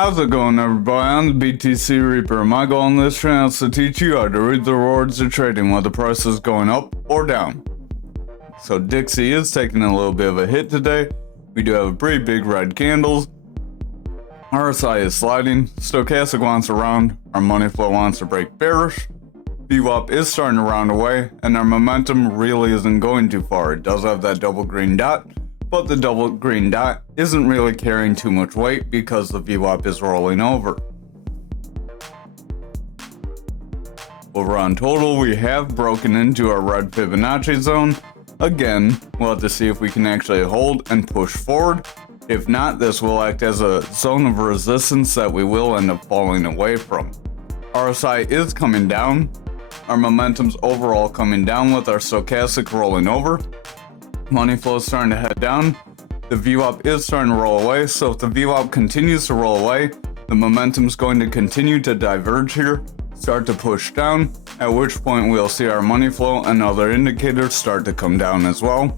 How's it going, everybody? I'm the BTC Reaper. My goal on this channel is to teach you how to read the rewards of trading while the price is going up or down. So Dixie is taking a little bit of a hit today. We do have pretty big red candles. RSI is sliding. Stochastic wants around. Our money flow wants to break bearish. VWAP is starting to round away, and our momentum really isn't going too far. It does have that double green dot, but the double green dot isn't really carrying too much weight because the VWAP is rolling over. Over on total, we have broken into our red Fibonacci zone. Again, we'll have to see if we can actually hold and push forward. If not, this will act as a zone of resistance that we will end up falling away from. RSI is coming down. Our momentum's overall coming down with our stochastic rolling over. Money flow is starting to head down. The VWAP is starting to roll away, so if the VWAP continues to roll away, the momentum is going to continue to diverge here, start to push down, at which point we'll see our money flow and other indicators start to come down as well.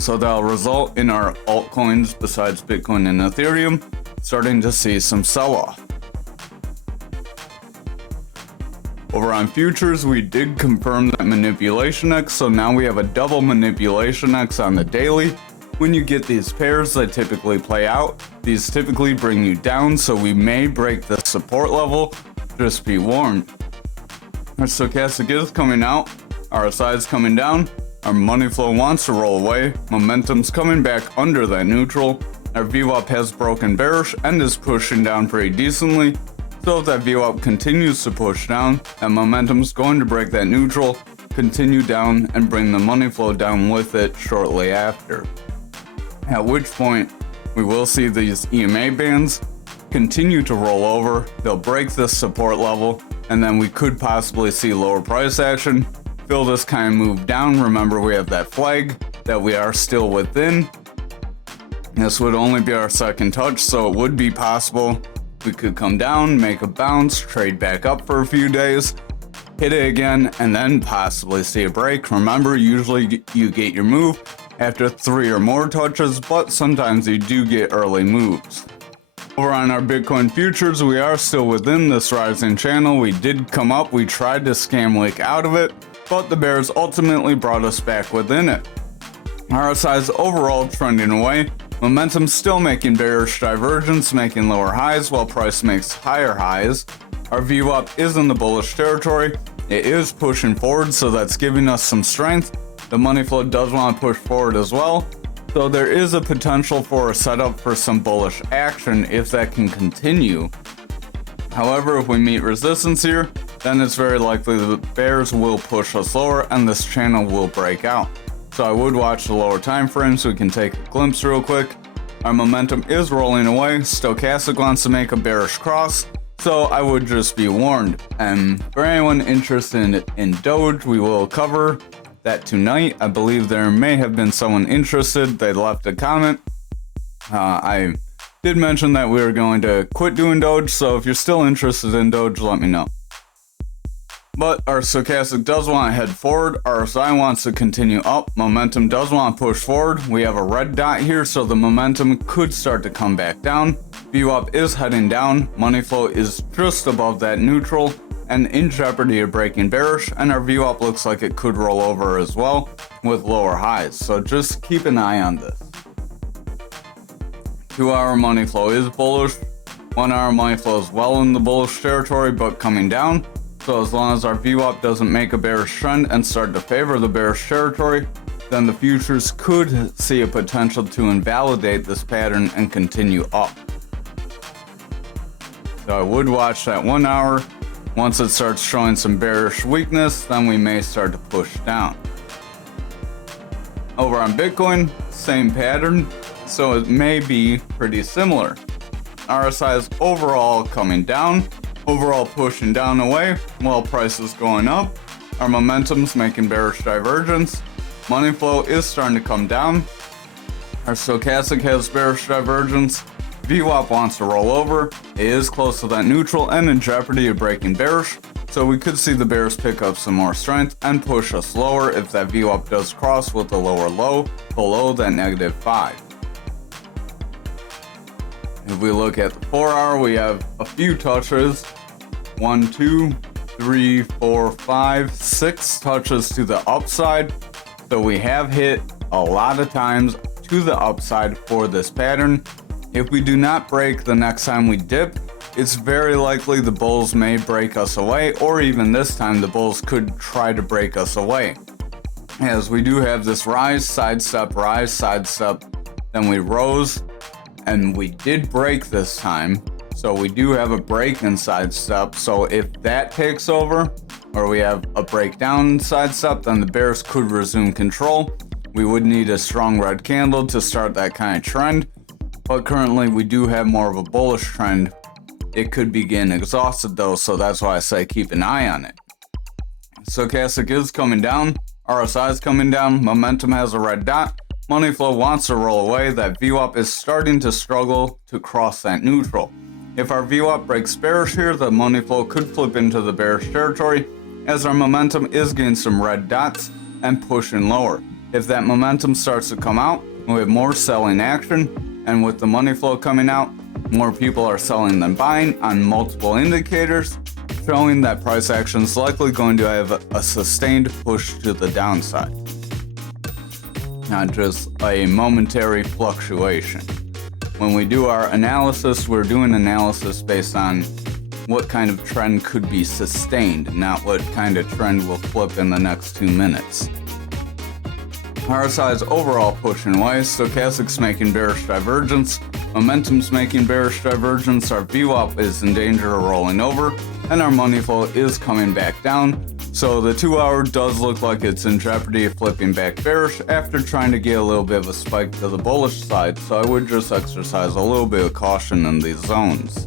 So that'll result in our altcoins besides Bitcoin and Ethereum starting to see some sell-off. Over on futures, we did confirm that manipulation X, so now we have a double manipulation X on the daily. When you get these pairs that typically play out, these typically bring you down, so we may break the support level. Just be warned. Our stochastic is coming out, RSI is coming down, our money flow wants to roll away, momentum's coming back under that neutral, our VWAP has broken bearish and is pushing down pretty decently. So if that VWAP continues to push down, that momentum's going to break that neutral, continue down, and bring the money flow down with it shortly after. At which point, we will see these EMA bands continue to roll over, they'll break this support level, and then we could possibly see lower price action. Feel this kind of move down. Remember, we have that flag that we are still within. This would only be our second touch, so it would be possible we could come down, make a bounce, trade back up for a few days, hit it again, and then possibly see a break. Remember, usually you get your move after 3 or more touches, but sometimes you do get early moves. Over on our Bitcoin futures, we are still within this rising channel. We did come up, we tried to scam leak out of it, but the bears ultimately brought us back within it. RSI is overall trending away. Momentum still making bearish divergence, making lower highs while price makes higher highs. Our VWAP is in the bullish territory. It is pushing forward, so that's giving us some strength. The money flow does want to push forward as well. So there is a potential for a setup for some bullish action if that can continue. However, if we meet resistance here, then it's very likely the bears will push us lower and this channel will break out. So I would watch the lower time frame so we can take a glimpse real quick. Our momentum is rolling away. Stochastic wants to make a bearish cross, so I would just be warned. And for anyone interested in Doge, we will cover that tonight. I believe there may have been someone interested. They left a comment. I did mention that we were going to quit doing Doge, so if you're still interested in Doge, let me know. But our stochastic does want to head forward, RSI wants to continue up, momentum does want to push forward. We have a red dot here, so the momentum could start to come back down. VWAP is heading down, money flow is just above that neutral and in jeopardy of breaking bearish, and our VWAP looks like it could roll over as well with lower highs, so just keep an eye on this. 2-hour money flow is bullish, 1-hour money flow is well in the bullish territory but coming down. So as long as our VWAP doesn't make a bearish trend and start to favor the bearish territory, then the futures could see a potential to invalidate this pattern and continue up. So I would watch that 1 hour. Once it starts showing some bearish weakness, then we may start to push down. Over on Bitcoin, same pattern, so it may be pretty similar. RSI is overall coming down. Overall pushing down away while price is going up. Our momentum's making bearish divergence. Money flow is starting to come down. Our stochastic has bearish divergence. VWAP wants to roll over. It is close to that neutral and in jeopardy of breaking bearish. So we could see the bears pick up some more strength and push us lower if that VWAP does cross with a lower low below that -5. If we look at the 4 hour, we have a few touches. 1, 2, 3, 4, 5, 6 touches to the upside. So we have hit a lot of times to the upside for this pattern. If we do not break the next time we dip, it's very likely the bulls may break us away, or even this time the bulls could try to break us away. As we do have this rise, sidestep, then we rose, and we did break this time. So we do have a break and sidestep. So if that takes over, or we have a breakdown sidestep, then the bears could resume control. We would need a strong red candle to start that kind of trend. But currently we do have more of a bullish trend. It could be getting exhausted though, so that's why I say keep an eye on it. Stochastic is coming down, RSI is coming down, momentum has a red dot, money flow wants to roll away, that VWAP is starting to struggle to cross that neutral. If our VWAP breaks bearish here, the money flow could flip into the bearish territory, as our momentum is getting some red dots and pushing lower. If that momentum starts to come out, we have more selling action, and with the money flow coming out, more people are selling than buying on multiple indicators, showing that price action is likely going to have a sustained push to the downside, not just a momentary fluctuation. When we do our analysis, we're doing analysis based on what kind of trend could be sustained, not what kind of trend will flip in the next 2 minutes. RSI is overall pushing away, stochastic's making bearish divergence, momentum's making bearish divergence, our VWAP is in danger of rolling over, and our money flow is coming back down. So the 2 hour does look like it's in jeopardy of flipping back bearish after trying to get a little bit of a spike to the bullish side, so I would just exercise a little bit of caution in these zones.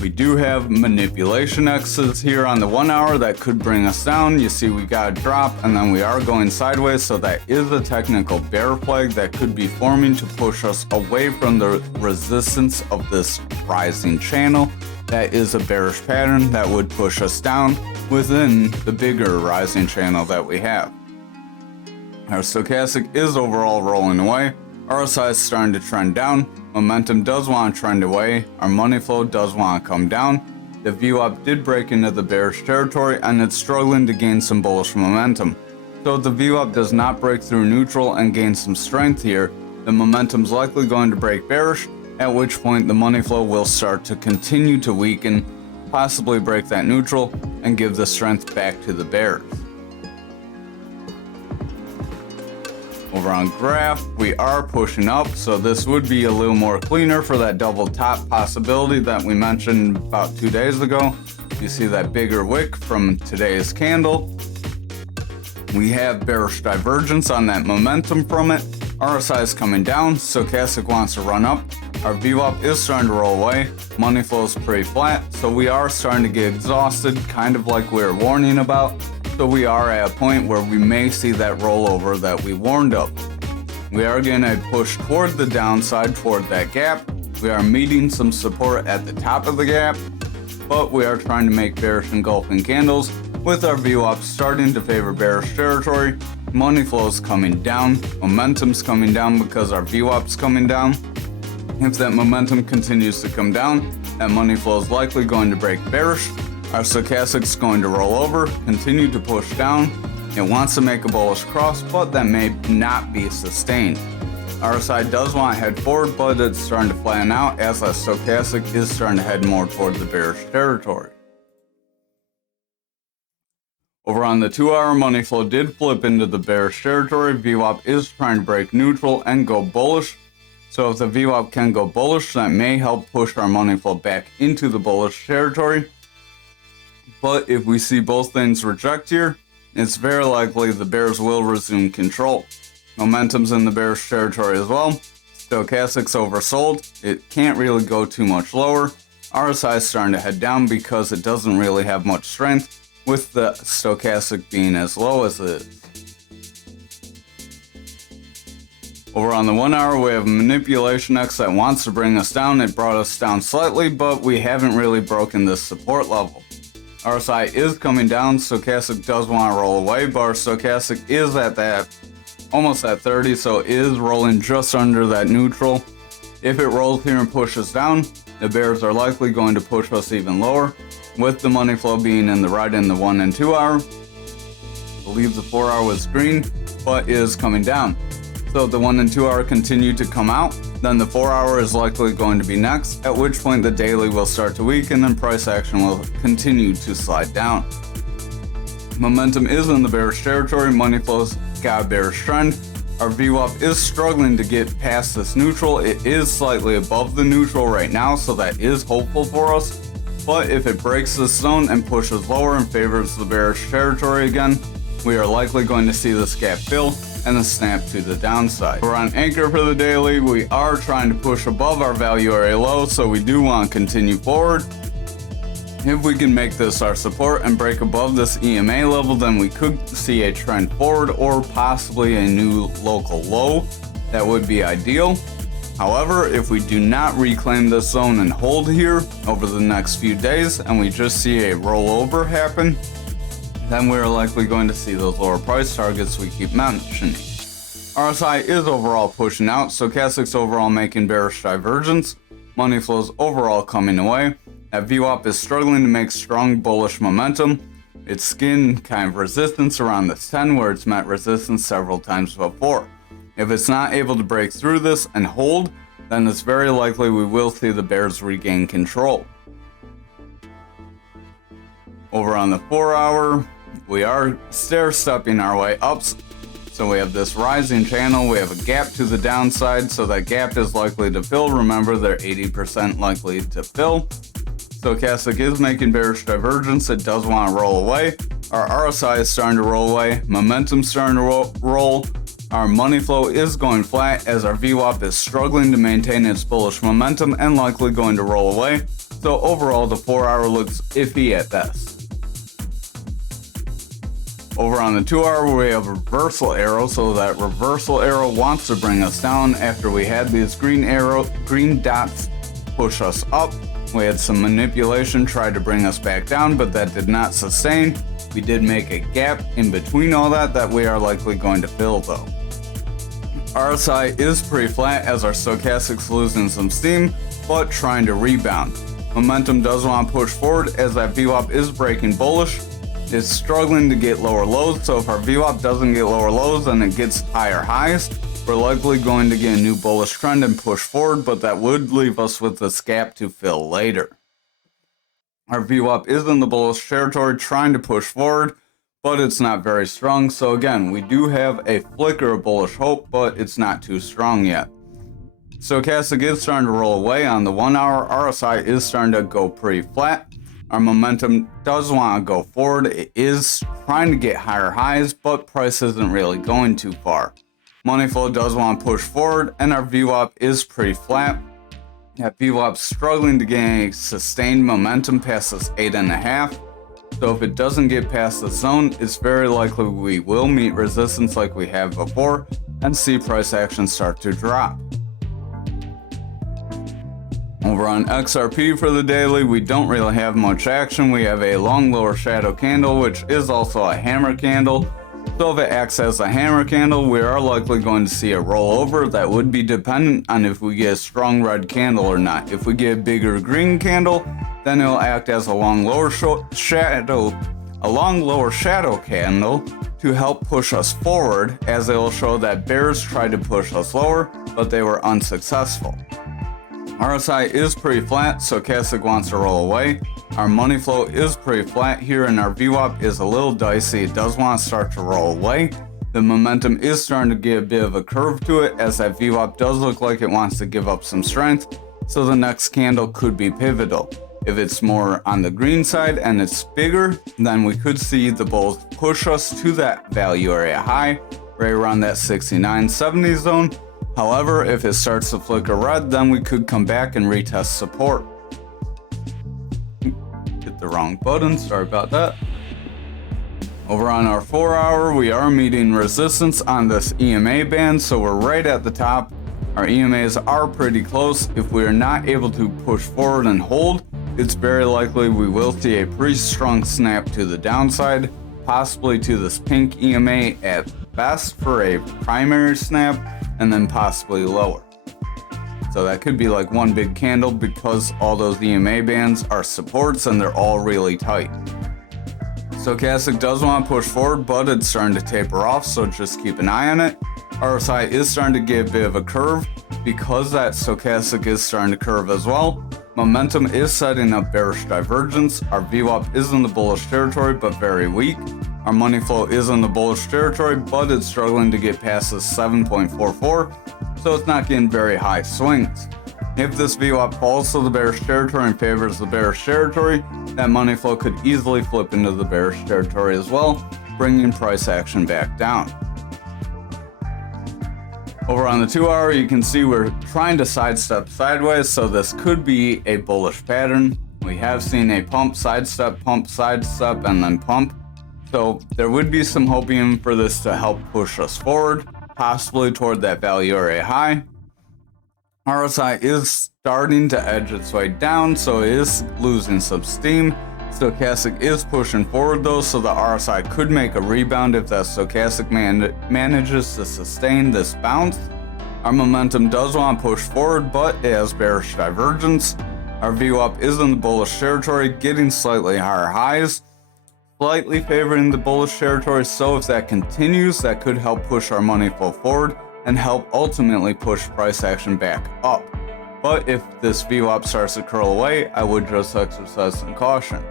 We do have manipulation X's here on the 1 hour that could bring us down. You see we got a drop and then we are going sideways, so that is a technical bear flag that could be forming to push us away from the resistance of this rising channel. That is a bearish pattern that would push us down within the bigger rising channel that we have. Our stochastic is overall rolling away. RSI is starting to trend down, momentum does want to trend away, our money flow does want to come down. The VWAP did break into the bearish territory and it's struggling to gain some bullish momentum. So if the VWAP does not break through neutral and gain some strength here, the momentum's likely going to break bearish, at which point the money flow will start to continue to weaken, possibly break that neutral and give the strength back to the bears. Over on graph, we are pushing up, so this would be a little more cleaner for that double top possibility that we mentioned about 2 days ago. You see that bigger wick from today's candle. We have bearish divergence on that momentum from it. RSI is coming down, stochastic wants to run up. Our VWAP is starting to roll away, money flow is pretty flat, so we are starting to get exhausted, kind of like we were warning about. So we are at a point where we may see that rollover that we warned of. We are going to push toward the downside, toward that gap. We are meeting some support at the top of the gap, but we are trying to make bearish engulfing candles with our VWAP starting to favor bearish territory. Money flow is coming down, momentum's coming down because our VWAP's coming down. If that momentum continues to come down, that money flow is likely going to break bearish. Our stochastic's going to roll over, continue to push down. It wants to make a bullish cross, but that may not be sustained. RSI does want to head forward, but it's starting to flatten out as that stochastic is starting to head more toward the bearish territory. Over on the 2 hour, money flow did flip into the bearish territory. VWAP is trying to break neutral and go bullish. So if the VWAP can go bullish, that may help push our money flow back into the bullish territory. But if we see both things reject here, it's very likely the bears will resume control. Momentum's in the bearish territory as well. Stochastic's oversold. It can't really go too much lower. RSI is starting to head down because it doesn't really have much strength, with the stochastic being as low as it is. Over on the 1 hour, we have a manipulation X that wants to bring us down. It brought us down slightly, but we haven't really broken this support level. RSI is coming down, stochastic does want to roll away, but our stochastic is at that, almost at 30, so it is rolling just under that neutral. If it rolls here and pushes down, the bears are likely going to push us even lower, with the money flow being in the red in the 1 and 2 hour. I believe the 4 hour was green, but is coming down. So if the 1 and 2 hour continue to come out, then the 4 hour is likely going to be next, at which point the daily will start to weaken and price action will continue to slide down. Momentum is in the bearish territory, money flows got a bearish trend. Our VWAP is struggling to get past this neutral. It is slightly above the neutral right now, so that is hopeful for us. But if it breaks this zone and pushes lower and favors the bearish territory again, we are likely going to see this gap fill and a snap to the downside. We're on anchor for the daily. We are trying to push above our value area low, so we do want to continue forward. If we can make this our support and break above this EMA level, then we could see a trend forward or possibly a new local low. That would be ideal. However, if we do not reclaim this zone and hold here over the next few days and we just see a rollover happen, then we're likely going to see those lower price targets we keep mentioning. RSI is overall pushing out, stochastics overall making bearish divergence, money flows overall coming away. That VWAP is struggling to make strong bullish momentum. It's skinned kind of resistance around this 10 where it's met resistance several times before. If it's not able to break through this and hold, then it's very likely we will see the bears regain control. Over on the 4 hour, we are stair-stepping our way up. So we have this rising channel, we have a gap to the downside, so that gap is likely to fill. Remember, they're 80% likely to fill. Stochastic is making bearish divergence. It does want to roll away. Our RSI is starting to roll away. Momentum's starting to roll. Our money flow is going flat as our VWAP is struggling to maintain its bullish momentum and likely going to roll away. So overall, the 4 hour looks iffy at best. Over on the 2 hour, we have a reversal arrow, so that reversal arrow wants to bring us down after we had these green dots push us up. We had some manipulation try to bring us back down, but that did not sustain. We did make a gap in between all that we are likely going to fill though. RSI is pretty flat as our stochastics losing some steam, but trying to rebound. Momentum does want to push forward as that VWAP is breaking bullish. It's struggling to get lower lows, so if our VWAP doesn't get lower lows and it gets higher highs, we're likely going to get a new bullish trend and push forward, but that would leave us with this gap to fill later. Our VWAP is in the bullish territory trying to push forward, but it's not very strong. So again, we do have a flicker of bullish hope, but it's not too strong yet. Stochastic is starting to roll away on the 1 hour. RSI is starting to go pretty flat. Our momentum does want to go forward. It is trying to get higher highs, but price isn't really going too far. Money flow does want to push forward, and our VWAP is pretty flat. That VWAP struggling to gain a sustained momentum past this 8.5. So if it doesn't get past the zone, it's very likely we will meet resistance like we have before and see price action start to drop. Over on XRP for the daily, we don't really have much action. We have a long lower shadow candle, which is also a hammer candle. So if it acts as a hammer candle, we are likely going to see a rollover. That would be dependent on if we get a strong red candle or not. If we get a bigger green candle, then it'll act as a long lower shadow candle to help push us forward, as it will show that bears tried to push us lower, but they were unsuccessful. RSI is pretty flat, stochastic wants to roll away. Our money flow is pretty flat here, and our VWAP is a little dicey. It does want to start to roll away. The momentum is starting to get a bit of a curve to it, as that VWAP does look like it wants to give up some strength, so the next candle could be pivotal. If it's more on the green side and it's bigger, then we could see the bulls push us to that value area high, right around that 69.70 zone. However, if it starts to flicker red, then we could come back and retest support. Hit the wrong button, sorry about that. Over on our 4 hour, we are meeting resistance on this EMA band, so we're right at the top. Our EMAs are pretty close. If we are not able to push forward and hold, it's very likely we will see a pretty strong snap to the downside, possibly to this pink EMA at best for a primary snap, and then possibly lower. So that could be like one big candle because all those EMA bands are supports and they're all really tight. Stochastic does want to push forward, but it's starting to taper off, so just keep an eye on it. RSI is starting to get a bit of a curve. Because that stochastic is starting to curve as well, momentum is setting up bearish divergence. Our VWAP is in the bullish territory, but very weak. Our money flow is in the bullish territory, but it's struggling to get past the 7.44, so it's not getting very high swings. If this VWAP falls to the bearish territory and favors the bearish territory, that money flow could easily flip into the bearish territory as well, bringing price action back down. Over on the 2-hour, you can see we're trying to sidestep sideways, so this could be a bullish pattern. We have seen a pump, sidestep, and then pump. So there would be some hoping for this to help push us forward, possibly toward that value area high. RSI is starting to edge its way down, so it is losing some steam. Stochastic is pushing forward though, so the RSI could make a rebound if that stochastic manages to sustain this bounce. Our momentum does want to push forward, but it has bearish divergence. Our VWAP is in the bullish territory, getting slightly higher highs, slightly favoring the bullish territory, so if that continues, that could help push our money flow forward and help ultimately push price action back up. But if this VWAP starts to curl away, I would just exercise some caution.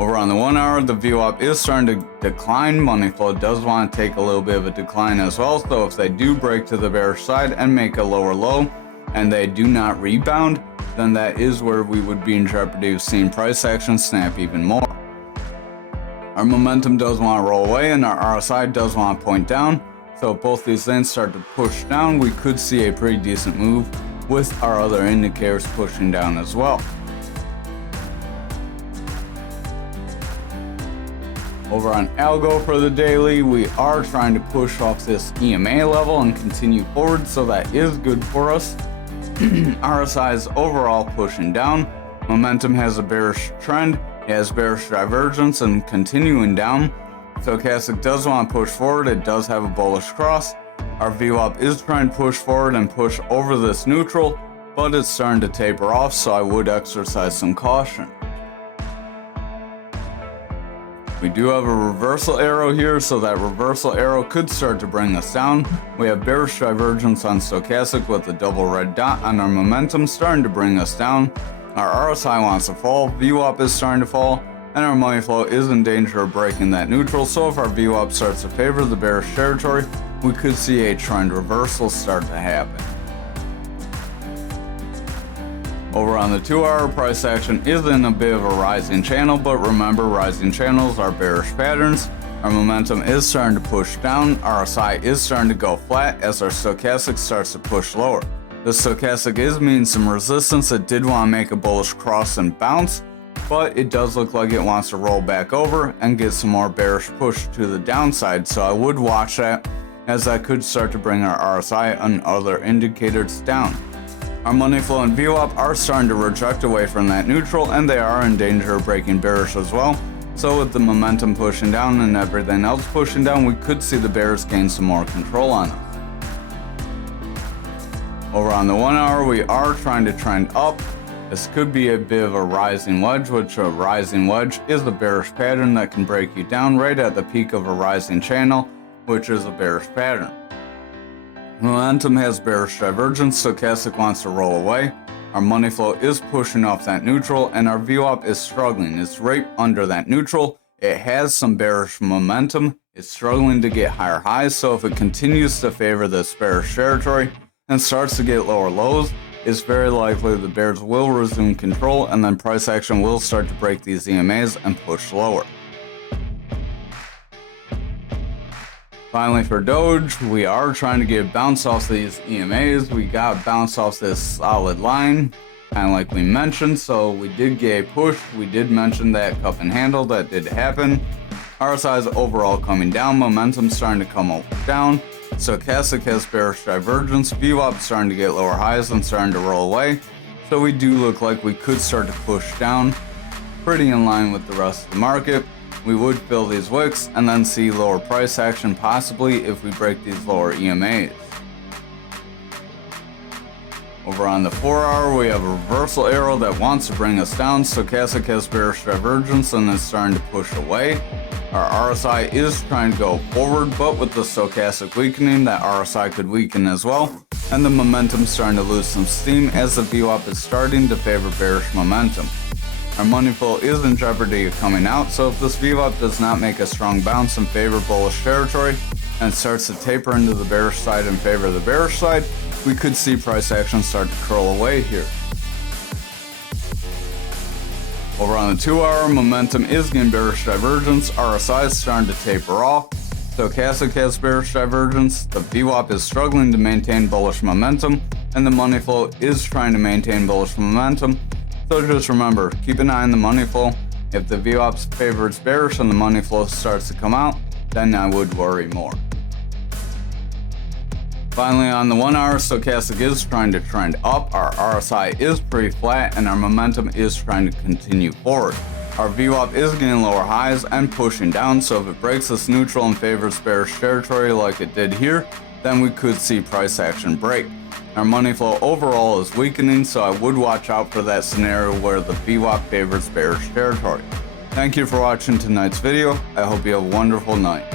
Over on the 1-hour, the VWAP is starting to decline. Money flow does want to take a little bit of a decline as well, so if they do break to the bearish side and make a lower low and they do not rebound, then that is where we would be in jeopardy of seeing price action snap even more. Our momentum does want to roll away and our RSI does want to point down, so if both these things start to push down, we could see a pretty decent move with our other indicators pushing down as well. Over on algo for the daily, we are trying to push off this EMA level and continue forward, so that is good for us. RSI is overall pushing down. Momentum has a bearish trend, it has bearish divergence and continuing down. Stochastic does want to push forward, it does have a bullish cross. Our VWAP is trying to push forward and push over this neutral, but it's starting to taper off, so I would exercise some caution. We do have a reversal arrow here, so that reversal arrow could start to bring us down. We have bearish divergence on stochastic with a double red dot on our momentum starting to bring us down. Our RSI wants to fall, VWAP is starting to fall, and our money flow is in danger of breaking that neutral, so if our VWAP starts to favor the bearish territory, we could see a trend reversal start to happen. Over on the 2-hour, price action is in a bit of a rising channel, but remember, rising channels are bearish patterns. Our momentum is starting to push down, RSI is starting to go flat as our stochastic starts to push lower. The stochastic is meeting some resistance. It did want to make a bullish cross and bounce, but it does look like it wants to roll back over and get some more bearish push to the downside, so I would watch that, as that could start to bring our RSI and other indicators down. Our money flow and VWAP are starting to reject away from that neutral, and they are in danger of breaking bearish as well. So with the momentum pushing down and everything else pushing down, we could see the bears gain some more control on us. Over on the 1-hour, we are trying to trend up. This could be a bit of a rising wedge, which a rising wedge is a bearish pattern that can break you down right at the peak of a rising channel, which is a bearish pattern. Momentum has bearish divergence, stochastic wants to roll away. Our money flow is pushing off that neutral, and our VWAP is struggling. It's right under that neutral. It has some bearish momentum. It's struggling to get higher highs, so if it continues to favor this bearish territory and starts to get lower lows, it's very likely the bears will resume control, and then price action will start to break these EMAs and push lower. Finally, for Doge, we are trying to get a bounce off these EMAs. We got a bounce off this solid line, kind of like we mentioned, so we did get a push. We did mention that cup and handle, that did happen. RSI is overall coming down, momentum starting to come down. Stochastic has bearish divergence, VWAP starting to get lower highs and starting to roll away. So we do look like we could start to push down, pretty in line with the rest of the market. We would fill these wicks and then see lower price action possibly if we break these lower EMAs. Over on the 4-hour, we have a reversal arrow that wants to bring us down. Stochastic has bearish divergence and is starting to push away. Our RSI is trying to go forward, but with the stochastic weakening, that RSI could weaken as well. And the momentum starting to lose some steam as the VWAP is starting to favor bearish momentum. Our money flow is in jeopardy of coming out, so if this VWAP does not make a strong bounce in favor of bullish territory and starts to taper into the bearish side in favor of the bearish side, we could see price action start to curl away here. Over on the 2-hour, momentum is getting bearish divergence, RSI is starting to taper off, stochastic has bearish divergence, the VWAP is struggling to maintain bullish momentum, and the money flow is trying to maintain bullish momentum. So just remember, keep an eye on the money flow. If the VWAP favors bearish and the money flow starts to come out, then I would worry more. Finally, on the 1-hour, stochastic is trying to trend up, our RSI is pretty flat, and our momentum is trying to continue forward. Our VWAP is getting lower highs and pushing down, so if it breaks this neutral and favors bearish territory like it did here, then we could see price action break. Our money flow overall is weakening, so I would watch out for that scenario where the VWAP favors bearish territory. Thank you for watching tonight's video. I hope you have a wonderful night.